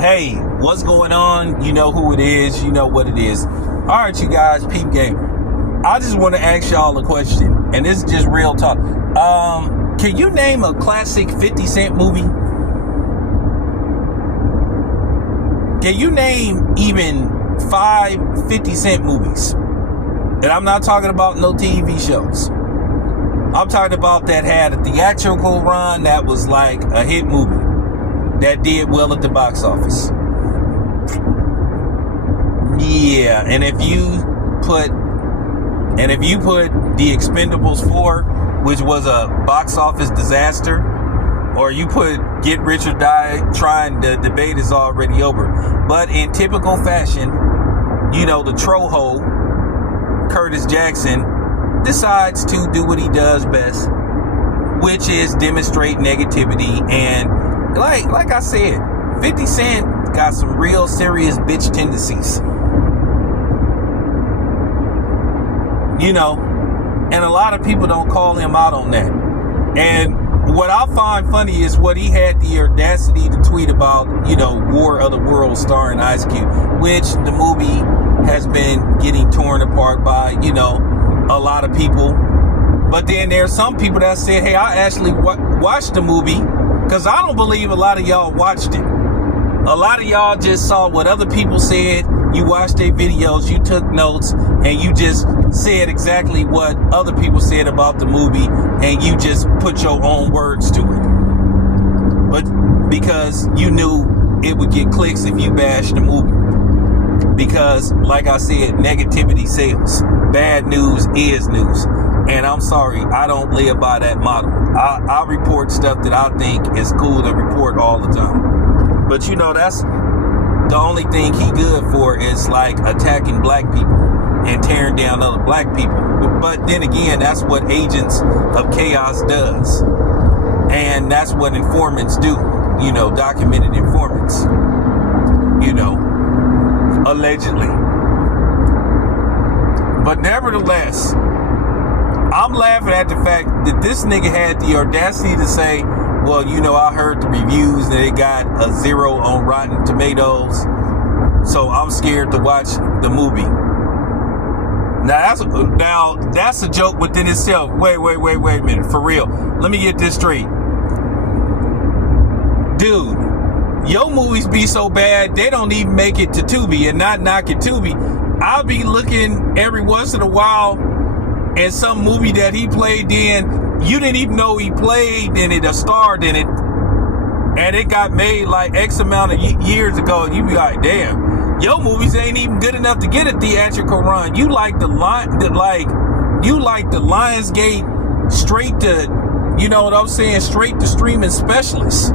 Hey, what's going on? You know who it is. You know what it is. All right, you guys, peep game. I just want to ask y'all a question, and this is just real talk. Can you name a classic 50 Cent movie? Can you name even 5 50 Cent movies? And I'm not talking about no TV shows. I'm talking about that had a theatrical run that was like a hit movie that did well at the box office. Yeah, and if you put The Expendables 4, which was a box office disaster, or you put Get Rich or Die Trying, the debate is already over. But in typical fashion, you know, the troho, Curtis Jackson, decides to do what he does best, which is demonstrate negativity. And like I said, 50 Cent got some real serious bitch tendencies. You know, and a lot of people don't call him out on that. And what I find funny is what he had the audacity to tweet about, you know, War of the Worlds starring Ice Cube, which the movie has been getting torn apart by, you know, a lot of people. But then there's some people that say, hey, I actually watched the movie, because I don't believe a lot of y'all watched it. A lot of y'all just saw what other people said. You watched their videos, you took notes, and you just said exactly what other people said about the movie, and you just put your own words to it. But because you knew it would get clicks if you bashed the movie. Because, like I said, negativity sells. Bad news is news. And I'm sorry, I don't live by that model. I report stuff that I think is cool to report all the time. But you know, that's the only thing he good for is like attacking black people and tearing down other black people. But then again, that's what Agents of Chaos does. And that's what informants do. You know, documented informants. You know, allegedly. But nevertheless, I'm laughing at the fact that this nigga had the audacity to say, well, you know, I heard the reviews that it got a 0 on Rotten Tomatoes, so I'm scared to watch the movie. Now that's a joke within itself. Wait a minute, for real. Let me get this straight. Dude, your movies be so bad, they don't even make it to Tubi, and not knocking Tubi. I'll be looking every once in a while at some movie that he played in. You didn't even know he played in it or starred in it, and it got made like X amount of years ago, and you be like, damn, your movies ain't even good enough to get a theatrical run. You like the Lionsgate straight to, you know what I'm saying, straight to streaming specialists.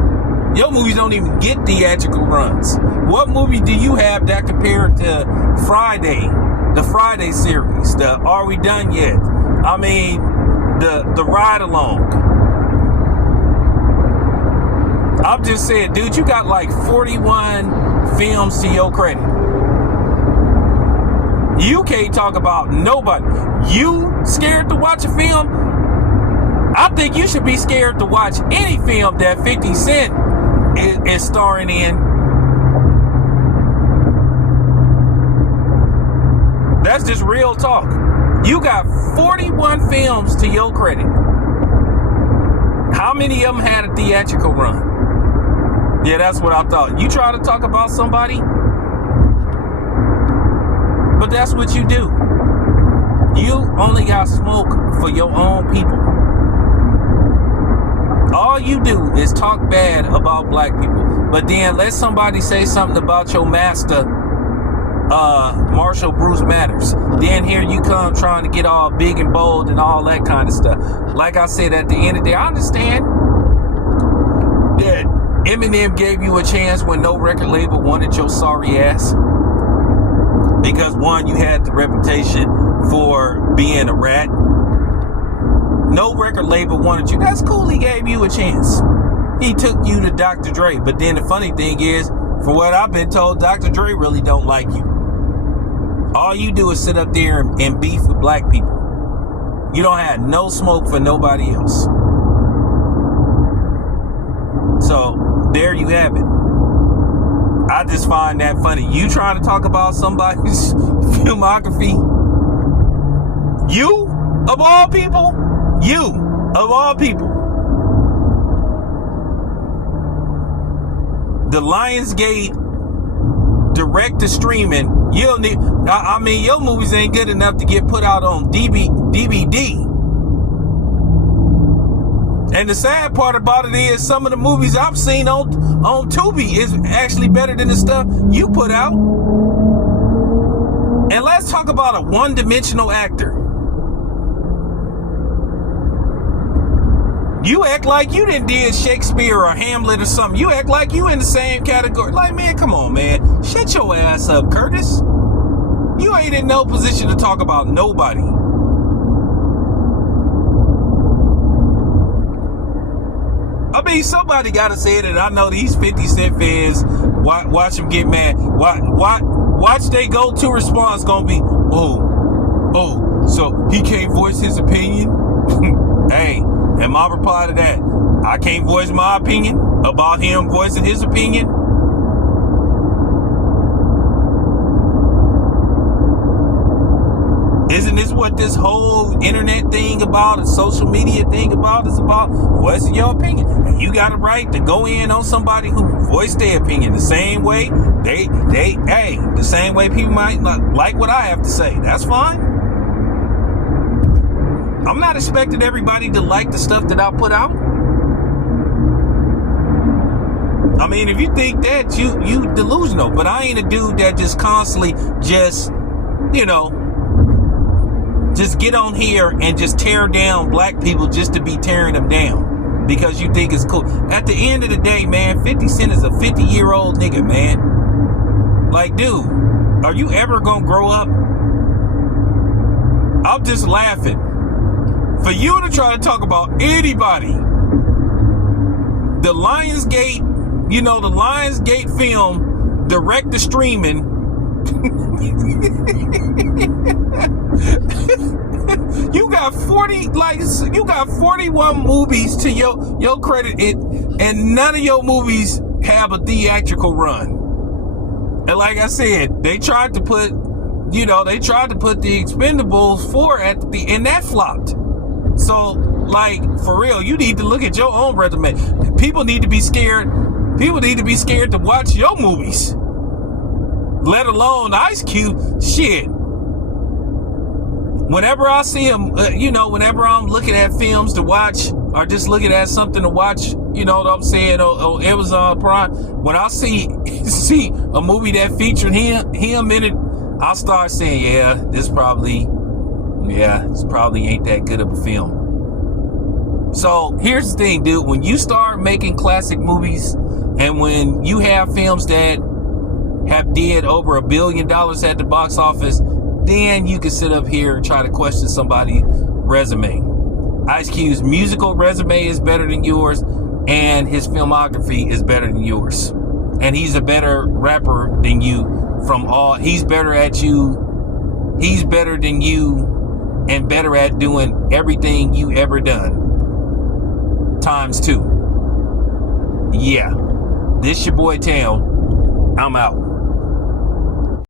Your movies don't even get theatrical runs. What movie do you have that compared to Friday, the Friday series, the Are We Done Yet? I mean, the ride along. I'm just saying, dude, you got like 41 films to your credit. You can't talk about nobody. You scared to watch a film? I think you should be scared to watch any film that 50 Cent is starring in. That's just real talk. You got 41 films to your credit. How many of them had a theatrical run? Yeah, that's what I thought. You try to talk about somebody, but that's what you do. You only got smoke for your own people. All you do is talk bad about black people, but then let somebody say something about your master, Marshall Bruce Matters. Then here you come trying to get all big and bold and all that kind of stuff. Like I said, at the end of the day, I understand that Eminem gave you a chance when no record label wanted your sorry ass. Because one, you had the reputation for being a rat. No record label wanted you. That's cool, he gave you a chance. He took you to Dr. Dre. But then the funny thing is, for what I've been told, Dr. Dre really don't like you. All you do is sit up there and beef with black people. You don't have no smoke for nobody else. So there you have it. I just find that funny. You trying to talk about somebody's filmography? You, of all people? You, of all people. The Lionsgate direct to streaming. You don't need, I mean, your movies ain't good enough to get put out on DVD. And the sad part about it is some of the movies I've seen on Tubi is actually better than the stuff you put out. And let's talk about a one-dimensional actor. You act like you didn't did Shakespeare or Hamlet or something. You act like you in the same category. Like, man, come on, man. Shut your ass up, Curtis. You ain't in no position to talk about nobody. I mean, somebody gotta say it, and I know these 50 Cent fans watch them get mad. Watch they go-to response gonna be, oh, so he can't voice his opinion? Hey, and my reply to that, I can't voice my opinion about him voicing his opinion. Isn't this what this whole internet thing about, and social media thing about, is about? Voicing your opinion. And you got a right to go in on somebody who voiced their opinion the same way the same way people might not like what I have to say. That's fine. I'm not expecting everybody to like the stuff that I put out. I mean, if you think that, you delusional. But I ain't a dude that just constantly just get on here and just tear down black people just to be tearing them down because you think it's cool. At the end of the day, man, 50 Cent is a 50-year-old nigga, man. Like, dude, are you ever gonna grow up? I'm just laughing. For you to try to talk about anybody, the Lionsgate film, direct to streaming, you got 41 movies to your credit, and none of your movies have a theatrical run. And like I said, they tried to put the Expendables 4 and that flopped. So, like, for real, you need to look at your own resume. People need to be scared to watch your movies, let alone Ice Cube. Shit. Whenever I see him, whenever I'm looking at films to watch or just looking at something to watch, you know what I'm saying, on Amazon Prime, when I see a movie that featured him in it, I'll start saying, this probably ain't that good of a film. So here's the thing, dude. When you start making classic movies, and when you have films that have did over $1 billion at the box office, then you can sit up here and try to question somebody's resume. Ice Cube's musical resume is better than yours, and his filmography is better than yours. And he's a better rapper than you he's better than you and better at doing everything you ever done. Times 2. Yeah. This your boy Town. I'm out.